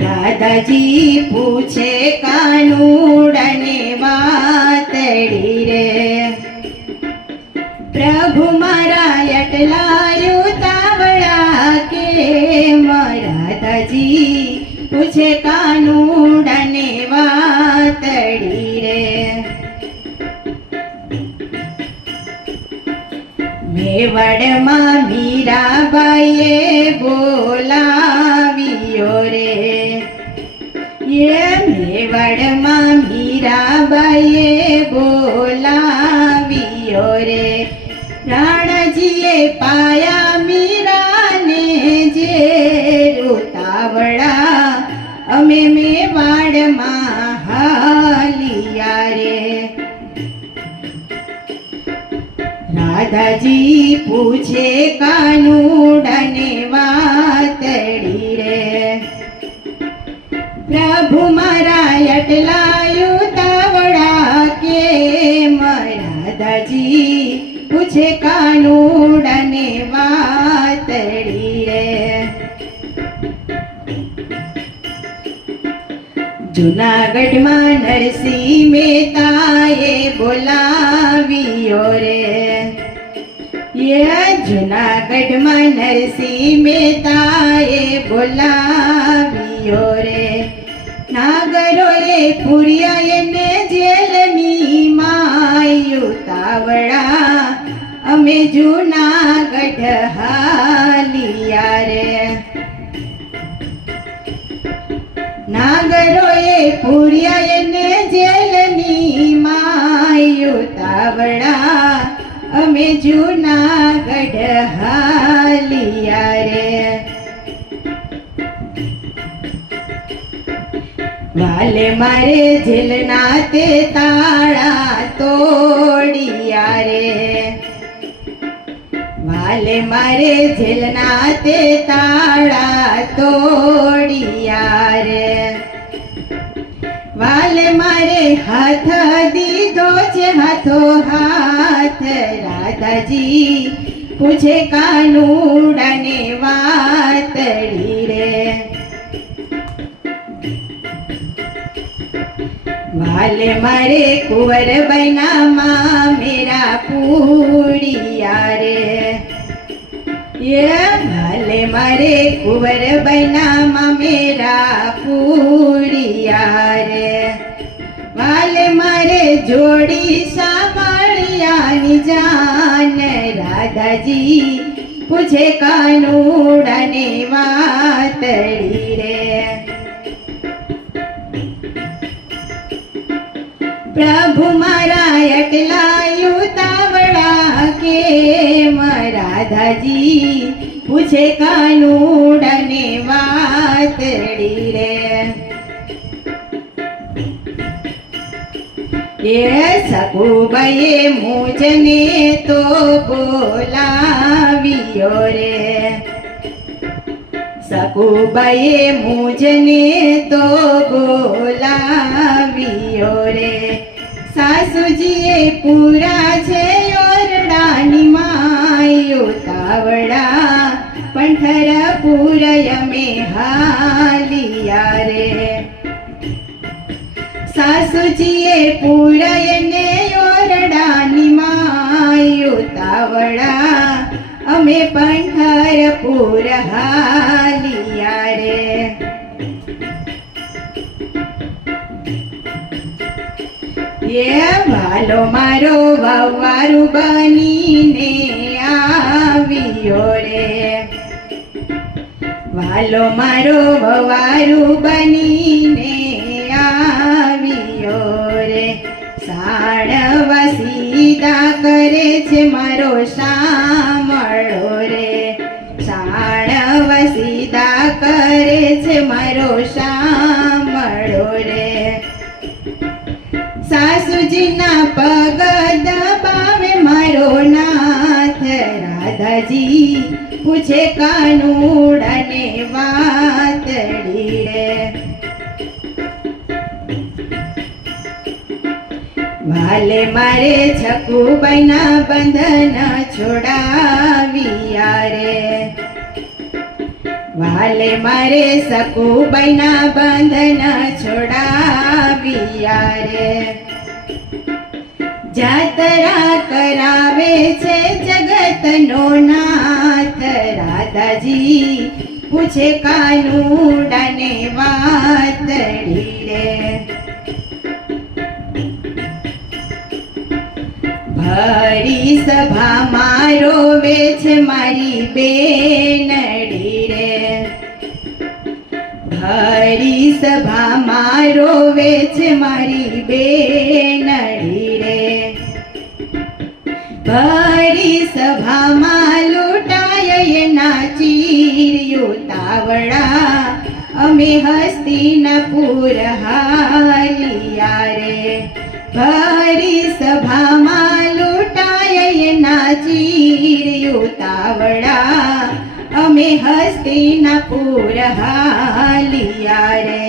રાધાજી પૂછે કાનુડાને વાતડી રે, પ્રભુ મારા એટલા ઉતાવળા કેમ? રાધાજી પૂછે કાનુડાને વાતડી રે, મેવાડમાં મીરાબાઈએ બોલાવ્યો રે, મેવાડમાં મીરાબાઈએ બોલાવ્યો રે, રાણાજીએ પાયા મીરાને જે ઉતાવળા અમે મેવાડમાં હાલિયા રે, રાધાજી પૂછે કાનુડાને વાતડી રે, પ્રભુ મારા એટલા ઉતાવળા કેમ? રાધાજી પૂછે કાનુડાને વાતડી રે, જૂનાગઢમાં નરસિંહ મહેતાએ બોલાવ્યો રે, જૂનાગઢમાં નરસિંહ મહેતાએ બોલાવ્યો રે, નાગરોએ પૂર્યા એને જેલની માય ઉતાવળા અમે જૂનાગઢ હાલિયા રે, નાગરોએ પૂર્યા એને જેલની માય ઉતાવળા અમે જૂનાગઢ હાલિયા રે, વાલે મારે જેલના તે તાળા તોડિયા રે, વાલે મારે જેલના તે તાળા તોડિયા રે, વાલે મારે હાથ દીધો છે હાથો હાથ, રાધાજી પૂછે કાનુડાને વાતડી રે, વાલે મારે કુંવરબાઈનામાં મેરા પૂડિયા રે, વાલે મારે કુંવરબાઈનામાં મેરા પૂડિયા રે, વાલે મારે જોડી સાંભળ્યાની જાન, રાધાજી પૂછે કાનુડાને વાતડી રે, પ્રભુ મારા એટલા ઉતાવળા કેમ? રાધાજી પૂછે કાનુડાને વાતડી રે, સકુબાઈએ મુજને તો બોલાવ્યો રે, સકુબાઈએ મુજને તો બોલાવ્યો રે, સાસુજીએ પૂરા છે ઓરડાની માય ઉતાવળા પંઢરપુર અમે હાલિયા રે, સાસુજીએ પૂરા એને ઓરડાની માય ઉતાવળા અમે પંઢરપુર હાલિયા રે, વાલો મારો વવારું બનીને આવ્યો રે, વાલો મારો વવારું બનીને આવ્યો રે, સાડવા સીધા કરે છે મારો શામળો રે, સાડવા સીધા કરે છે મારો શામળો રે, સાસુજીના પગ દબાવે મારો નાથ, રાધાજી પૂછે કાનુડાને વાતડી રે, વાલે મારે છકુબાઈના બંધન છોડાવ્યા રે, વાલે મારે સકુબાઈના બંધન છોડાવ્યા રે જાતરા કરાવે છે જગતનો નાથ રાધાજી પૂછે કાનુડાને વાતડી રે ભરી સભામાં રોવે છે મારી બેનડી રે ભરી સભામાં રોવે છે મારી બેનડી રે ભરી સભામાં લૂંટાય એના ચીર્યું તાવડા અમે હસ્તિનાપુર હાલિયા રે ભરી સભામાં લૂંટાય એના ચીર્યું તાવડા અમે હસ્તિનાપુર હાલિયા રે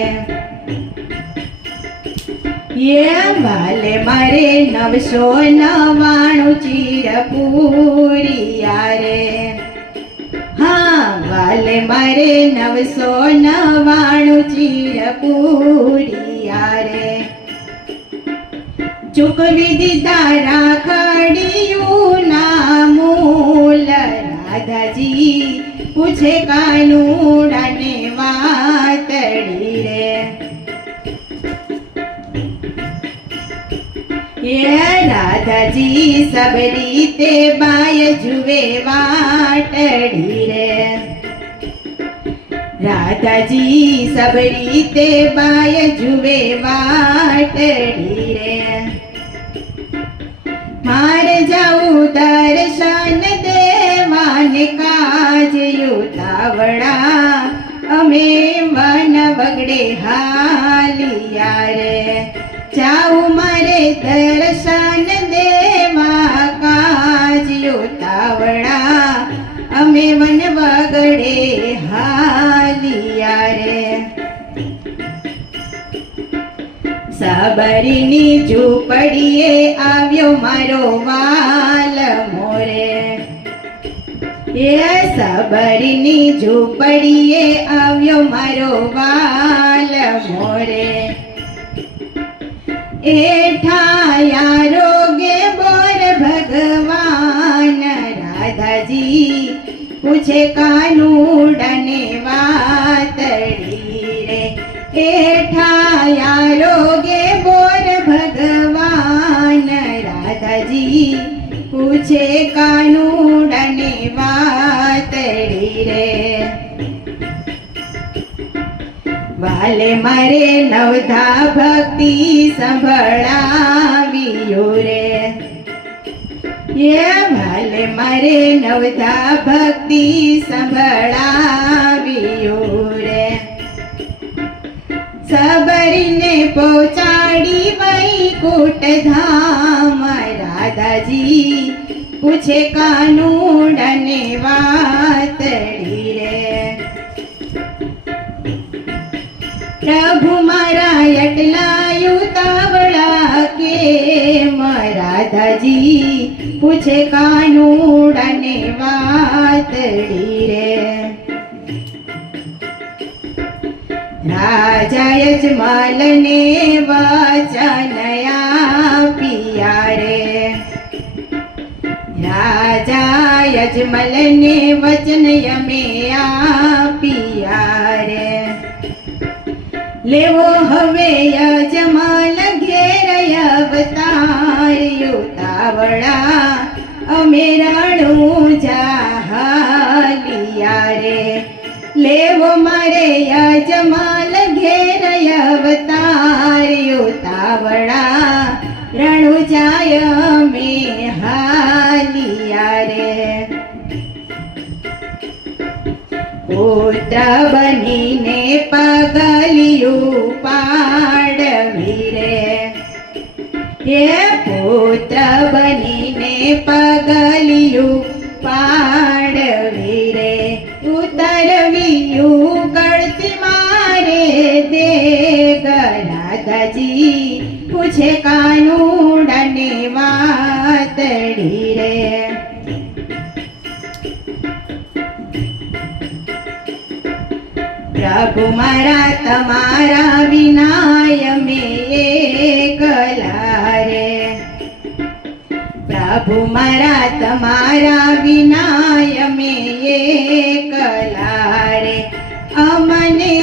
વાલે મારે 999 ચીર પૂરિયા રે હા વાલે મારે 999 ચીર પૂરિયા રે ચૂકવી દીધા રાખડીયું ના મૂલ રાધાજી પૂછે કાનુડાને વાતડી રે રાધાજી સબ રીતે બાય જુએ વાટડી રે રાધાજી સબ રીતે બાય જુએ વાટડી રે મારે જાઉં દર્શન દેવાને કાજ યુતાવડા અમે વન વગડે હાલિયા રે જાઉં મારે દર્શન દેવા કાજ યુતાવડા અમે વન વગડે હાલિયા રે સબરીની ઝૂંપડીએ આવ્યો મારો વાલ મોરે સબરીની ઝૂંપડીએ આવ્યો મારો વાલ મોરે એઠાયા રોગે બોર ભગવાન રાધાજી પૂછે કાનુડાને વાતડી રે એઠાયા રોગે બોર ભગવાન રાધાજી પૂછે કાનુડાને વાતડી રે વાલે મારે નવધા ભક્તિ સંભળાવ્યો રે વાલે મારે નવધા ભક્તિ સંભળાવ્યો રે સબરીને પહોંચાડી વૈકુંઠ ધામ રાધાજી પૂછે કાનુડાને વાતડી રે પ્રભુ મારા એટલા યુતાવળા કે રાધાજી પૂછે કાનુડાને વાતડી રે રાજા યજમાલને વચન આપ્યા રે રાજા યજમલને વચન અમે આપ્યા રે લેવો હવે યજમાલ ઘેર અવતાર યુતાવળા અમે રાણું જાહાલિયા રે લેવો મારે યજમાલ ઘેર અવતાર યુતાવળા રણુ જાય અમે હાલિયા રે પુત્ર બનીને પગલિયું પાડવી રે પુત્ર બનીને પગલિયું પાડવી રે ઉતરવિયું ગળતી મારે દે રાધાજી પૂછે કાનુડાને વાતડી રે પ્રભુ મારા તમારા વિનાય મેં એકલા રે. પ્રભુ મારા તમારા વિનાય મેં એકલા રે. અમને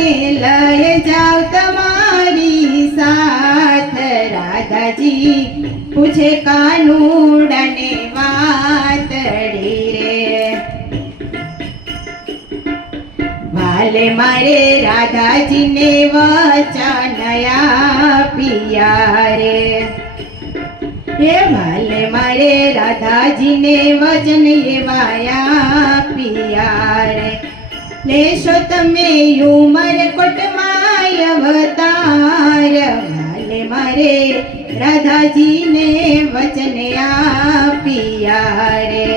લઈ જાવ તમારી સાથ. રાધાજી પૂછે કાનુડાને વાતડી રે. વાલે મારે રાધાજીને વચન આપ્યા રે. એ વાલે મારે રાધાજીને વચન એવા આપ્યા રે. લેશો તમે ઉમરકોટમાં અવતાર. વાલે મારે રાધાજીને વચન આપ્યા રે.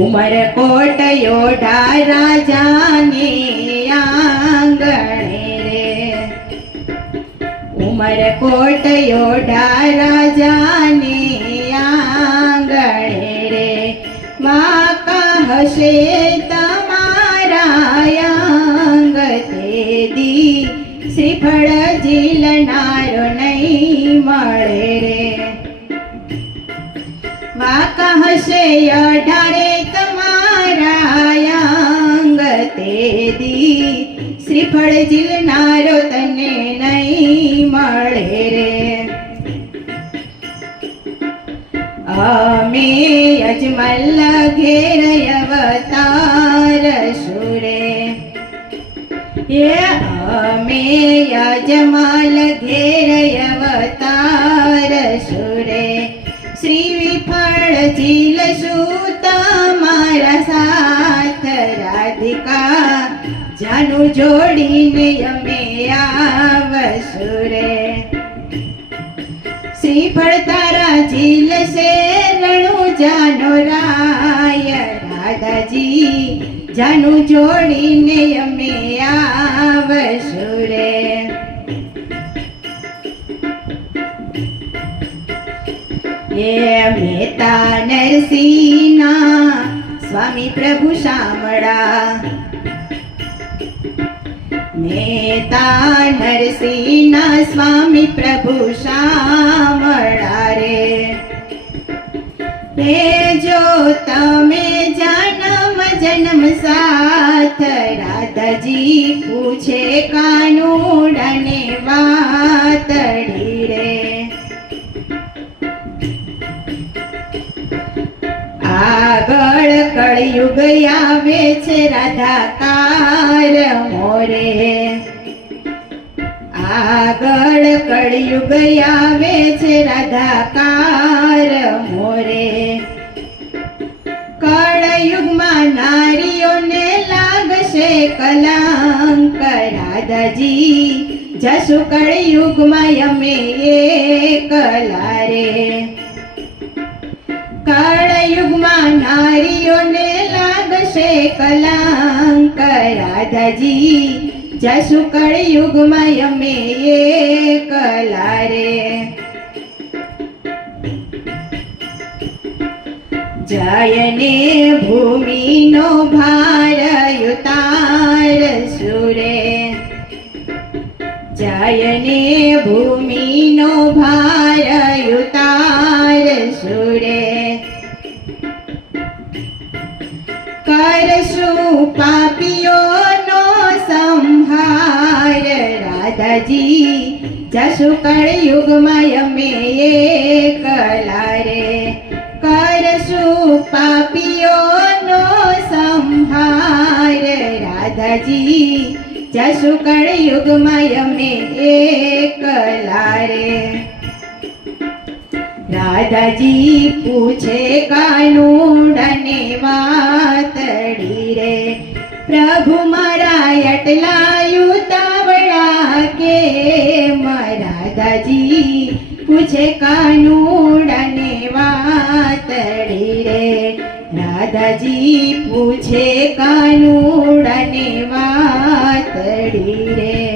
ઉમરકોટ યોઢા રાજાને આંગણે રે. ઉમરકોટ યોઢા રાજાને આંગણે રે. વાકા હશે તમારા આંગ તેદી શ્રીફળ ઝીલનારો નહીં મળે રે. વાકા હશે 18 તમારા આંગ તેદી શ્રીફળ ઝીલનારો તને નહીં મળે રે. અમે અજમલ ઘેર અવતાર સુરે. એ અમે અજમલ ઘેર અવતાર સુરે. શ્રી વિફળ ઝીલશું તમારા સાથ. રાધિકા જાનું જોડીને અમે આવશું રે. શ્રીફળ તારા ઝીલશે રણુ જાનો રાય. રાધાજી જાનું જોડીને અમે આવશું રે. એ મહેતા નરસિંહના સ્વામી પ્રભુ શામળા. મહેતા નરસિંહના સ્વામી પ્રભુ શામળા રે. જો તમે જન્મ જન્મ સાથ. રાધાજી પૂછે કાનુડાને વાતડી રે. આગળ કળયુગ આવે છે રાધાકાર મોરે. આગળ કળયુગ આવે છે રાધાકાર મોરે. કળયુગમાં નારીઓને લાગશે કલંક. રાધાજી જશુ કળયુગમાં અમે એકલા રે. કળયુગમાં નારીઓને લાગશે કલંક. રાધાજી જશુ કળયુગમાં અમે એકલા રે. જયને ભૂમિનો ભાર ઉતાર સુરે. જયને ભૂમિનો ભાર ઉતાર સુરે. કરશું પાપીઓનો સંહાર. રાધાજી જશુ કળયુગમાં અમે એકલા રે. કરશું પાપીઓનો સંહાર. રાધાજી જશુ કળયુગમાં અમે એકલા રે. રાધાજી પૂછે કાનુડાને વાતડી રે. પ્રભુ મારા એટલા ઉતાવળા કેમ. રાધાજી પૂછે કાનુડાને વાતડી રે. રાધાજી પૂછે કાનુડાને વાતડી રે.